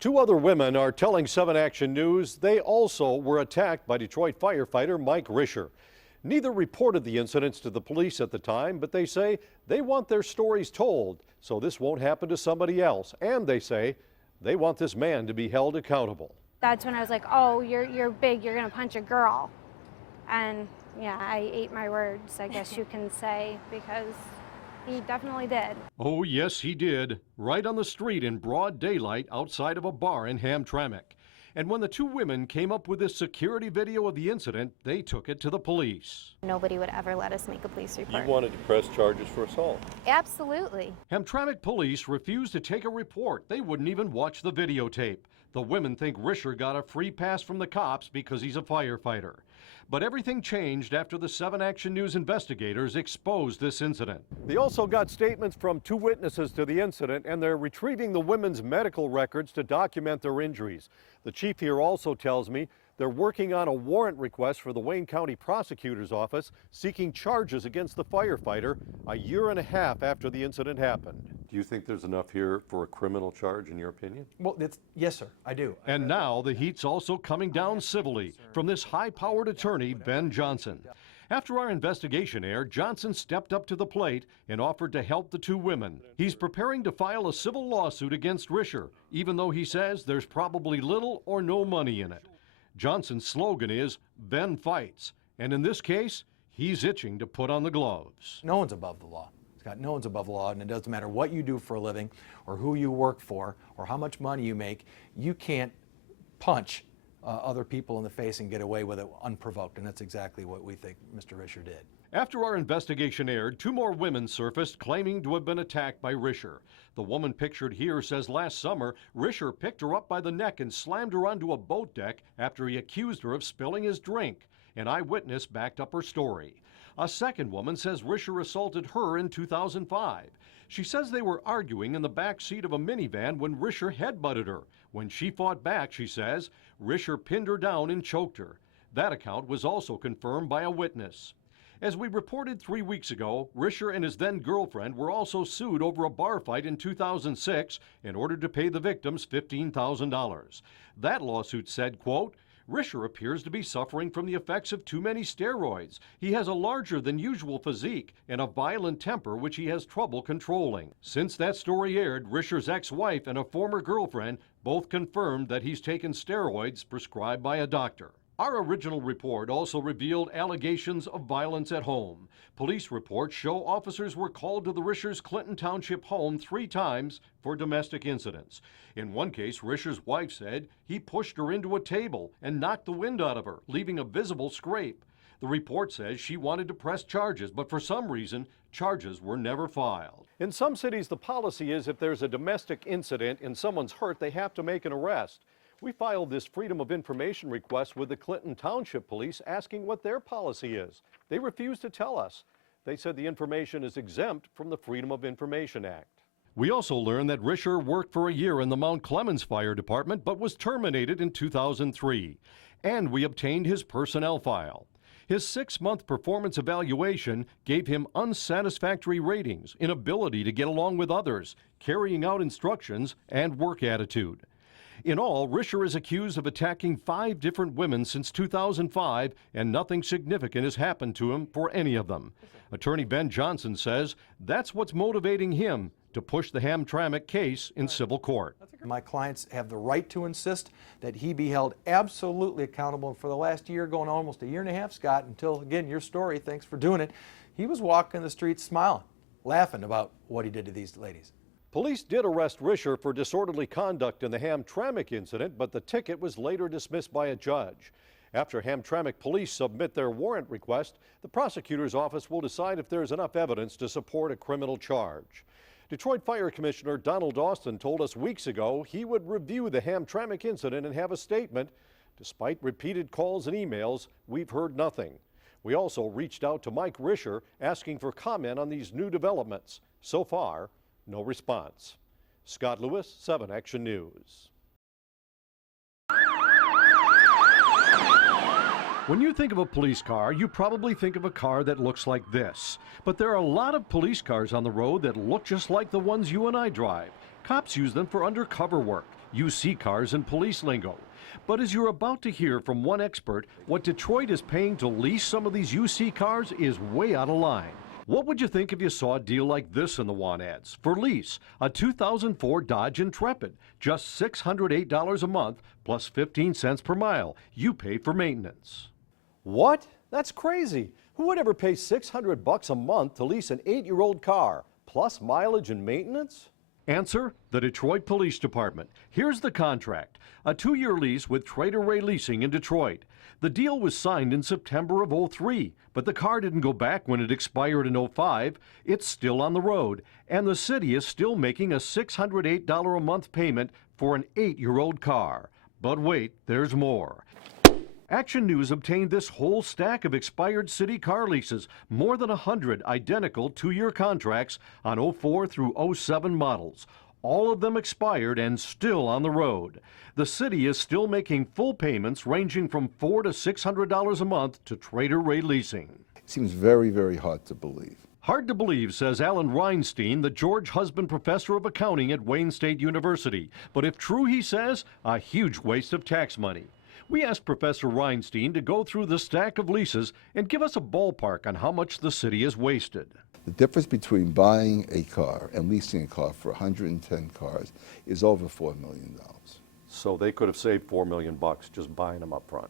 Two other women are telling 7 Action News they also were attacked by Detroit firefighter Mike Risher. Neither reported the incidents to the police at the time, but they say they want their stories told so this won't happen to somebody else. And they say they want this man to be held accountable. That's when I was like, oh, you're big, you're gonna punch a girl. And yeah, I ate my words, I guess you can say, because he definitely did. Oh, yes, he did. Right on the street in broad daylight outside of a bar in Hamtramck. And when the two women came up with this security video of the incident, they took it to the police. Nobody would ever let us make a police report. You wanted to press charges for assault? Absolutely. Hamtramck police refused to take a report. They wouldn't even watch the videotape. The women think Risher got a free pass from the cops because he's a firefighter. But everything changed after the 7 Action News investigators exposed this incident. They also got statements from 2 witnesses to the incident, and they're retrieving the women's medical records to document their injuries. The chief here also tells me they're working on a warrant request for the Wayne County Prosecutor's Office seeking charges against the firefighter a year and a half after the incident happened. Do you think there's enough here for a criminal charge, in your opinion? Well, yes, sir, I do. And now the heat's also coming down civilly from this high-powered attorney, Ben Johnson. After our investigation aired, Johnson stepped up to the plate and offered to help the 2 women. He's preparing to file a civil lawsuit against Risher, even though he says there's probably little or no money in it. Johnson's slogan is, Ben fights. And in this case, he's itching to put on the gloves. No one's above the law. Scott, no one's above the law, and it doesn't matter what you do for a living or who you work for or how much money you make. You can't punch other people in the face and get away with it unprovoked, and that's exactly what we think Mr. Risher did. After our investigation aired, 2 more women surfaced claiming to have been attacked by Risher. The woman pictured here says last summer, Risher picked her up by the neck and slammed her onto a boat deck after he accused her of spilling his drink. An eyewitness backed up her story. A second woman says Risher assaulted her in 2005. She says they were arguing in the back seat of a minivan when Risher headbutted her. When she fought back, she says, Risher pinned her down and choked her. That account was also confirmed by a witness. As we reported 3 weeks ago, Risher and his then-girlfriend were also sued over a bar fight in 2006 in order to pay the victims $15,000. That lawsuit said, quote, Risher appears to be suffering from the effects of too many steroids. He has a larger than usual physique and a violent temper which he has trouble controlling. Since that story aired, Risher's ex-wife and a former girlfriend both confirmed that he's taken steroids prescribed by a doctor. Our original report also revealed allegations of violence at home. Police reports show officers were called to the Risher's Clinton Township home 3 times for domestic incidents. In one case, Risher's wife said he pushed her into a table and knocked the wind out of her, leaving a visible scrape. The report says she wanted to press charges, but for some reason, charges were never filed. In some cities, the policy is if there's a domestic incident and someone's hurt, they have to make an arrest. We filed this Freedom of Information request with the Clinton Township Police asking what their policy is. They refused to tell us. They said the information is exempt from the Freedom of Information Act. We also learned that Risher worked for a year in the Mount Clemens Fire Department but was terminated in 2003. And we obtained his personnel file. His 6-month performance evaluation gave him unsatisfactory ratings, inability to get along with others, carrying out instructions, and work attitude. In all, Risher is accused of attacking 5 different women since 2005, and nothing significant has happened to him for any of them. Attorney Ben Johnson says that's what's motivating him to push the Hamtramck case in civil court. My clients have the right to insist that he be held absolutely accountable. And for the last year, going almost a year and a half, Scott, until, again, your story, thanks for doing it, he was walking the streets smiling, laughing about what he did to these ladies. Police did arrest Risher for disorderly conduct in the Hamtramck incident, but the ticket was later dismissed by a judge. After Hamtramck police submit their warrant request, the prosecutor's office will decide if there's enough evidence to support a criminal charge. Detroit Fire Commissioner Donald Austin told us weeks ago he would review the Hamtramck incident and have a statement. Despite repeated calls and emails, we've heard nothing. We also reached out to Mike Risher asking for comment on these new developments. So far, no response. Scott Lewis, 7 Action News. When you think of a police car, you probably think of a car that looks like this. But there are a lot of police cars on the road that look just like the ones you and I drive. Cops use them for undercover work. UC cars in police lingo. But as you're about to hear from one expert, what Detroit is paying to lease some of these UC cars is way out of line. What would you think if you saw a deal like this in the want ads? For lease, a 2004 Dodge Intrepid, just $608 a month plus 15 cents per mile. You pay for maintenance. What? That's crazy. Who would ever pay $600 a month to lease an 8-year-old car, plus mileage and maintenance? Answer, the Detroit Police Department. Here's the contract. A 2-year lease with Trader Ray Leasing in Detroit. The deal was signed in September of '03, but the car didn't go back when it expired in '05. It's still on the road, and the city is still making a $608 a month payment for an 8-year-old car. But wait, there's more. Action News obtained this whole stack of expired city car leases, more than 100 identical 2-year contracts on '04 through '07 models. All of them expired and still on the road. The city is still making full payments ranging from $400 to $600 a month to Trader Ray Leasing. It seems very, very hard to believe. Hard to believe, says Alan Reinstein, the George Husband Professor of Accounting at Wayne State University. But if true, he says, a huge waste of tax money. We asked Professor Reinstein to go through the stack of leases and give us a ballpark on how much the city has wasted. The difference between buying a car and leasing a car for 110 cars is over $4 million. So they could have saved $4 million just buying them up front.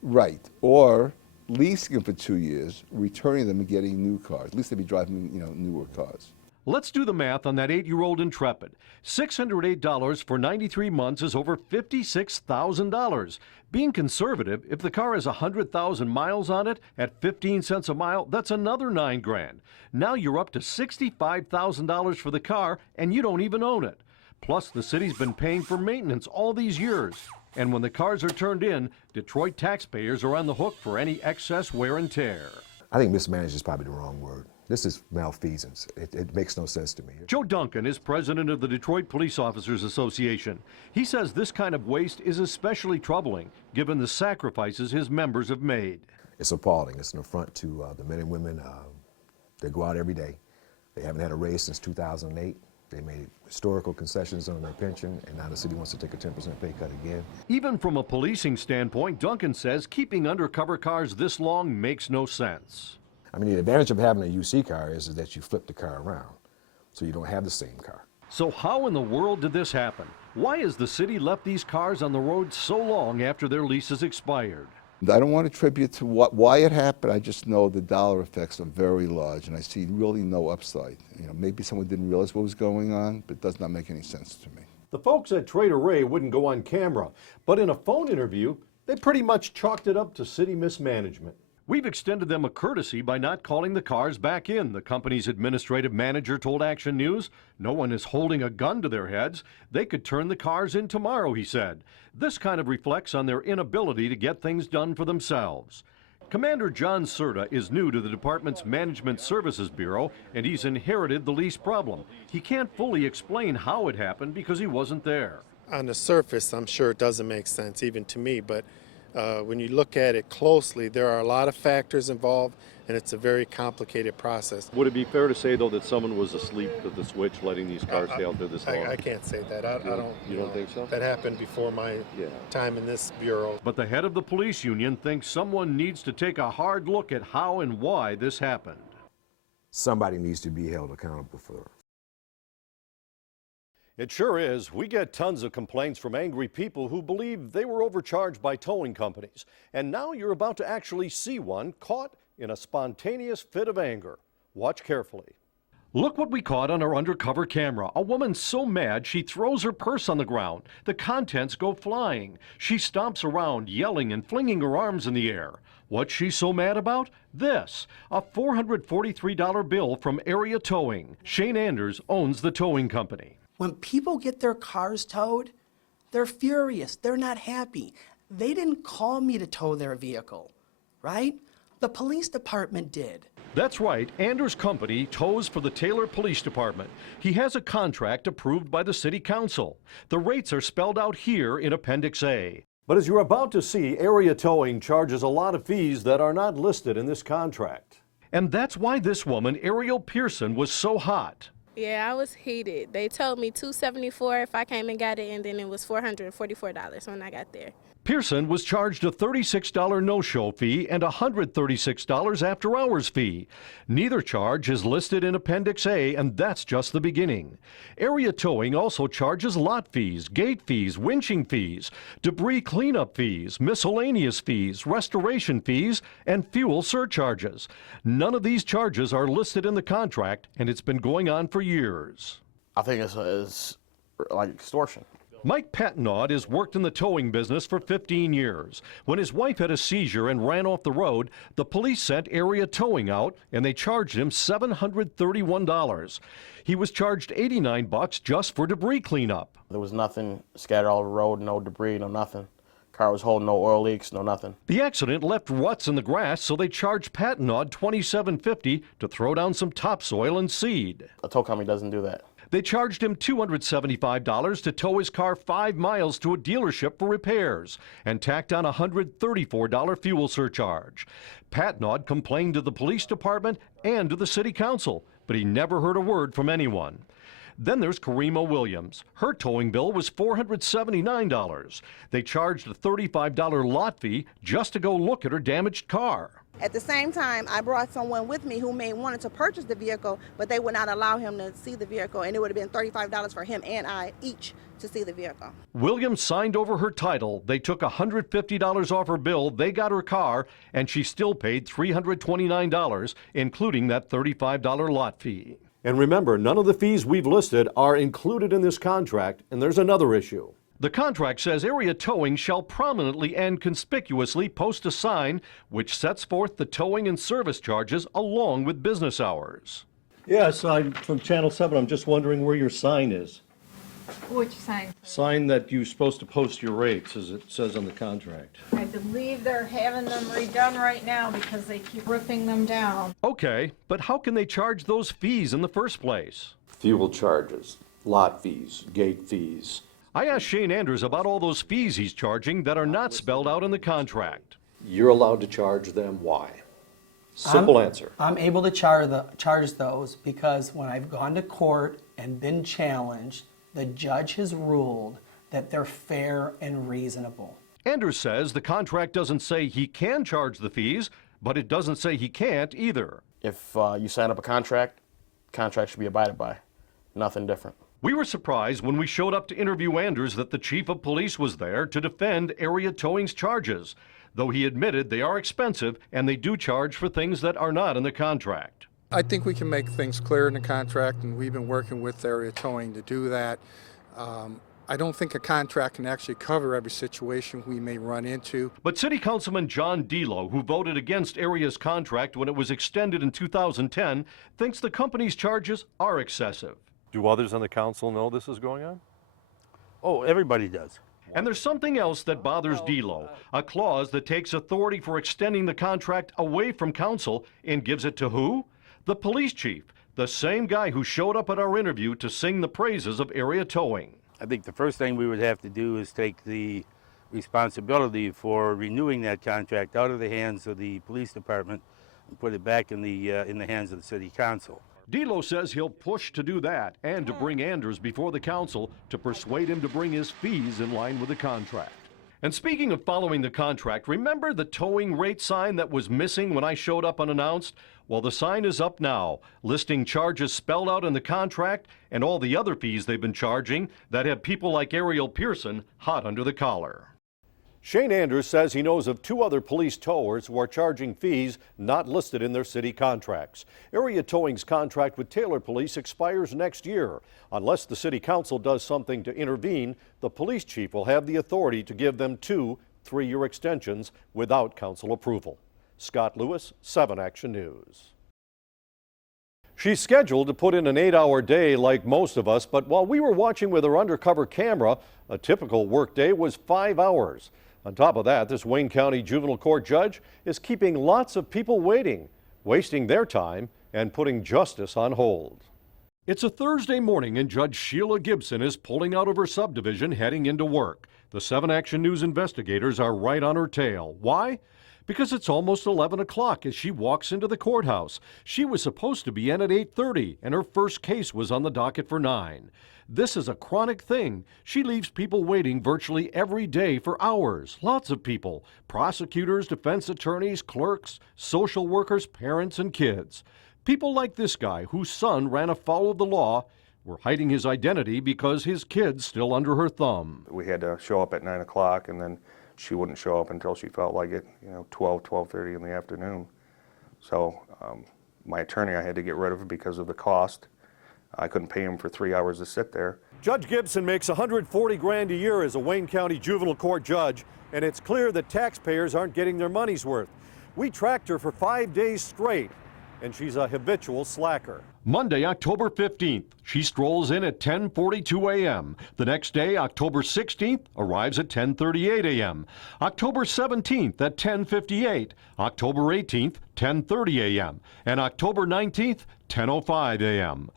Right. Or leasing them for 2 years, returning them and getting new cars. At least they'd be driving, newer cars. Let's do the math on that 8-year-old Intrepid. $608 for 93 months is over $56,000. Being conservative, if the car has 100,000 miles on it at 15 cents a mile, that's another $9 grand. Now you're up to $65,000 for the car and you don't even own it. Plus, the city's been paying for maintenance all these years. And when the cars are turned in, Detroit taxpayers are on the hook for any excess wear and tear. I think mismanaged is probably the wrong word. This is malfeasance. It makes no sense to me. Joe Duncan is president of the Detroit Police Officers Association. He says this kind of waste is especially troubling, given the sacrifices his members have made. It's appalling. It's an affront to the men and women. They go out every day. They haven't had a raise since 2008. They made historical concessions on their pension, and now the city wants to take a 10% pay cut again. Even from a policing standpoint, Duncan says keeping undercover cars this long makes no sense. I mean, the advantage of having a UC car is that you flip the car around, so you don't have the same car. So how in the world did this happen? Why has the city left these cars on the road so long after their leases expired? I don't want to attribute to why it happened. I just know the dollar effects are very large, and I see really no upside. Maybe someone didn't realize what was going on, but it does not make any sense to me. The folks at Trader Ray wouldn't go on camera, but in a phone interview, they pretty much chalked it up to city mismanagement. We've extended them a courtesy by not calling the cars back in, the company's administrative manager told Action News. No one is holding a gun to their heads. They could turn the cars in tomorrow, he said. This kind of reflects on their inability to get things done for themselves. Commander John Serta is new to the department's Management Services Bureau, and he's inherited the lease problem. He can't fully explain how it happened because he wasn't there. On the surface, I'm sure it doesn't make sense even to me, but when you look at it closely, there are a lot of factors involved, and it's a very complicated process. Would it be fair to say, though, that someone was asleep at the switch, letting these cars stay out there this long? I can't say that. I don't. You don't think so? That happened before my time in this bureau. But the head of the police union thinks someone needs to take a hard look at how and why this happened. Somebody needs to be held accountable for it. It sure is. We get tons of complaints from angry people who believe they were overcharged by towing companies. And now you're about to actually see one caught in a spontaneous fit of anger. Watch carefully. Look what we caught on our undercover camera. A woman so mad she throws her purse on the ground. The contents go flying. She stomps around, yelling and flinging her arms in the air. What's she so mad about? This, a $443 bill from Area Towing. Shane Anders owns the towing company. When people get their cars towed, they're furious. They're not happy. They didn't call me to tow their vehicle, right? The police department did. That's right. Anders' company tows for the Taylor Police Department. He has a contract approved by the City Council. The rates are spelled out here in Appendix A. But as you're about to see, Area Towing charges a lot of fees that are not listed in this contract. And that's why this woman, Ariel Pearson, was so hot. Yeah, I was heated. They told me $274 if I came and got it, and then it was $444 when I got there. Pearson was charged a $36 no-show fee and a $136 after-hours fee. Neither charge is listed in Appendix A, and that's just the beginning. Area Towing also charges lot fees, gate fees, winching fees, debris cleanup fees, miscellaneous fees, restoration fees, and fuel surcharges. None of these charges are listed in the contract, and it's been going on for years. I think it's like extortion. Mike Patnaud has worked in the towing business for 15 years. When his wife had a seizure and ran off the road, the police sent Area Towing out and they charged him $731. He was charged $89 just for debris cleanup. There was nothing scattered all over the road, no debris, no nothing. Car was holding no oil leaks, no nothing. The accident left ruts in the grass, so they charged Patnaud $27.50 to throw down some topsoil and seed. A tow company doesn't do that. They charged him $275 to tow his car 5 miles to a dealership for repairs and tacked on a $134 fuel surcharge. Patnaud complained to the police department and to the city council, but he never heard a word from anyone. Then there's Karima Williams. Her towing bill was $479. They charged a $35 lot fee just to go look at her damaged car. At the same time, I brought someone with me who wanted to purchase the vehicle, but they would not allow him to see the vehicle, and it would have been $35 for him and I each to see the vehicle. Williams signed over her title. They took $150 off her bill, they got her car, and she still paid $329, including that $35 lot fee. And remember, none of the fees we've listed are included in this contract, and there's another issue. The contract says Area Towing shall prominently and conspicuously post a sign which sets forth the towing and service charges along with business hours. Yes, I'm from Channel 7. I'm just wondering where your sign is. Which sign? Sign that you're supposed to post your rates, as it says on the contract. I believe they're having them redone right now because they keep ripping them down. Okay, but how can they charge those fees in the first place? Fuel charges, lot fees, gate fees. I asked Shane Andrews about all those fees he's charging that are not spelled out in the contract. You're allowed to charge them. Why? Simple answer. I'm able to charge those because when I've gone to court and been challenged, the judge has ruled that they're fair and reasonable. Andrews says the contract doesn't say he can charge the fees, but it doesn't say he can't either. If you sign up a contract should be abided by. Nothing different. We were surprised when we showed up to interview Andrews that the chief of police was there to defend Area Towing's charges, though he admitted they are expensive and they do charge for things that are not in the contract. I think we can make things clear in the contract, and we've been working with Area Towing to do that. I don't think a contract can actually cover every situation we may run into. But City Councilman John Delo, who voted against Area's contract when it was extended in 2010, thinks the company's charges are excessive. Do others on the council know this is going on? Oh, everybody does. And there's something else that bothers Delo, a clause that takes authority for extending the contract away from council and gives it to who? The police chief, the same guy who showed up at our interview to sing the praises of Area Towing. I think the first thing we would have to do is take the responsibility for renewing that contract out of the hands of the police department and put it back in the hands of the city council. Delo says he'll push to do that and to bring Andrews before the council to persuade him to bring his fees in line with the contract. And speaking of following the contract, remember the towing rate sign that was missing when I showed up unannounced? Well, the sign is up now, listing charges spelled out in the contract and all the other fees they've been charging that have people like Ariel Pearson hot under the collar. Shane Andrews says he knows of 2 other police towers who are charging fees not listed in their city contracts. Area Towing's contract with Taylor Police expires next year. Unless the city council does something to intervene, the police chief will have the authority to give them 2 3-year extensions without council approval. Scott Lewis, 7 Action News. She's scheduled to put in an 8-hour day like most of us, but while we were watching with her undercover camera, a typical work day was 5 hours. On top of that, this Wayne County Juvenile Court judge is keeping lots of people waiting, wasting their time and putting justice on hold. It's a Thursday morning and Judge Sheila Gibson is pulling out of her subdivision heading into work. The 7 Action News investigators are right on her tail. Why? because it's almost 11 o'clock as she walks into the courthouse. She was supposed to be in at 8:30, and her first case was on the docket for 9. This is a chronic thing. She leaves people waiting virtually every day for hours. Lots of people. Prosecutors, defense attorneys, clerks, social workers, parents, and kids. People like this guy, whose son ran afoul of the law, were hiding his identity because his kid's still under her thumb. We had to show up at 9 o'clock, and then she wouldn't show up until she felt like it, 12:30 in the afternoon. So my attorney I had to get rid of because of the cost. I couldn't pay him for 3 hours to sit there. Judge Gibson makes $140 grand a year as a Wayne County juvenile court judge, and it's clear that taxpayers aren't getting their money's worth. We tracked her for 5 days straight, and she's a habitual slacker. Monday, October 15th, she strolls in at 10:42 a.m. The next day, October 16th, arrives at 10:38 a.m. October 17th at 10:58. October 18th, 10:30 a.m. And October 19th, 10:05 a.m.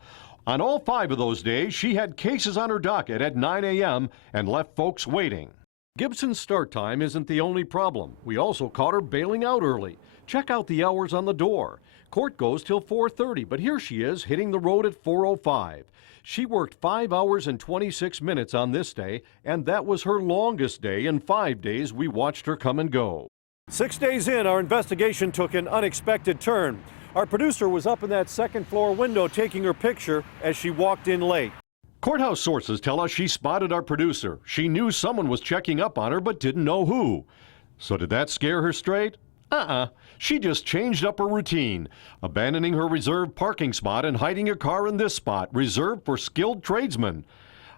On all 5 of those days, she had cases on her docket at 9 a.m. and left folks waiting. Gibson's start time isn't the only problem. We also caught her bailing out early. Check out the hours on the door. Court goes till 4:30, but here she is hitting the road at 4:05. She worked 5 hours and 26 minutes on this day, and that was her longest day in 5 days we watched her come and go. 6 days in, our investigation took an unexpected turn. Our producer was up in that second floor window taking her picture as she walked in late. Courthouse sources tell us she spotted our producer. She knew someone was checking up on her but didn't know who. So did that scare her straight? She just changed up her routine, abandoning her reserved parking spot and hiding her car in this spot, reserved for skilled tradesmen.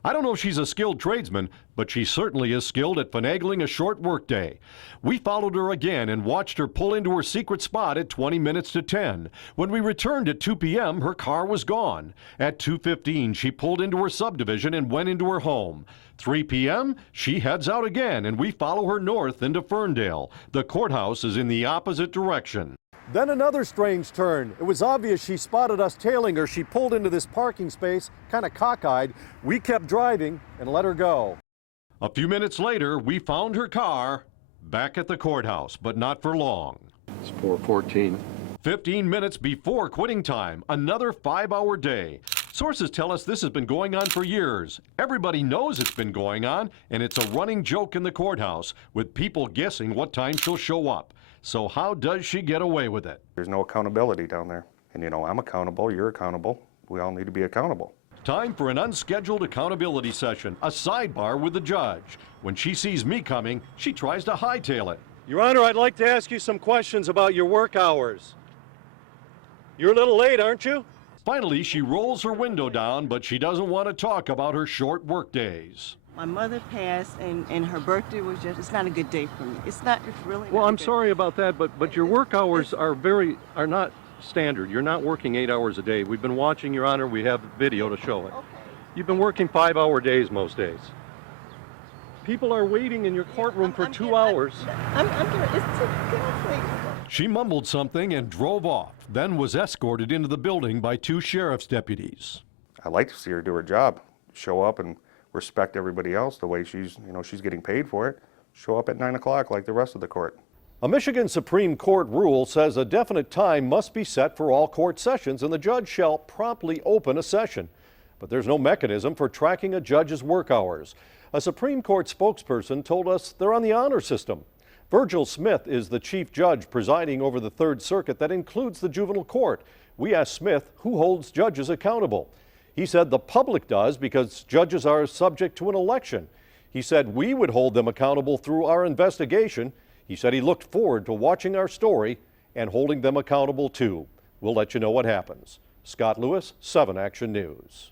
I don't know if she's a skilled tradesman, but she certainly is skilled at finagling a short workday. We followed her again and watched her pull into her secret spot at 20 minutes to 10. When we returned at 2 p.m., her car was gone. At 2:15, she pulled into her subdivision and went into her home. 3 p.m., she heads out again, and we follow her north into Ferndale. The courthouse is in the opposite direction. Then another strange turn. It was obvious she spotted us tailing her. She pulled into this parking space, kind of cockeyed. We kept driving and let her go. A few minutes later, we found her car back at the courthouse, but not for long. It's 4:14. 15 minutes before quitting time, another 5-hour day. Sources tell us this has been going on for years. Everybody knows it's been going on, and it's a running joke in the courthouse, with people guessing what time she'll show up. So how does she get away with it? There's no accountability down there. And I'm accountable, you're accountable. We all need to be accountable. Time for an unscheduled accountability session, a sidebar with the judge. When she sees me coming, she tries to hightail it. Your Honor, I'd like to ask you some questions about your work hours. You're a little late, aren't you? Finally, she rolls her window down, but she doesn't want to talk about her short work days. My mother passed, and her birthday was it's not a good day for me. It's really Well, not I'm sorry about that, but your work hours are not standard. You're not working 8 hours a day. We've been watching, Your Honor. We have video to show it. Okay. You've been working 5-hour days most days. People are waiting in your courtroom for 2 hours. She mumbled something and drove off, then was escorted into the building by 2 sheriff's deputies. I like to see her do her job, show up and respect everybody else the way she's getting paid for it. Show up at 9 o'clock like the rest of the court. A Michigan Supreme Court rule says a definite time must be set for all court sessions, and the judge shall promptly open a session. But there's no mechanism for tracking a judge's work hours. A Supreme Court spokesperson told us they're on the honor system. Virgil Smith is the chief judge presiding over the Third Circuit that includes the juvenile court. We asked Smith who holds judges accountable. He said the public does because judges are subject to an election. He said we would hold them accountable through our investigation. He said he looked forward to watching our story and holding them accountable too. We'll let you know what happens. Scott Lewis, 7 Action News.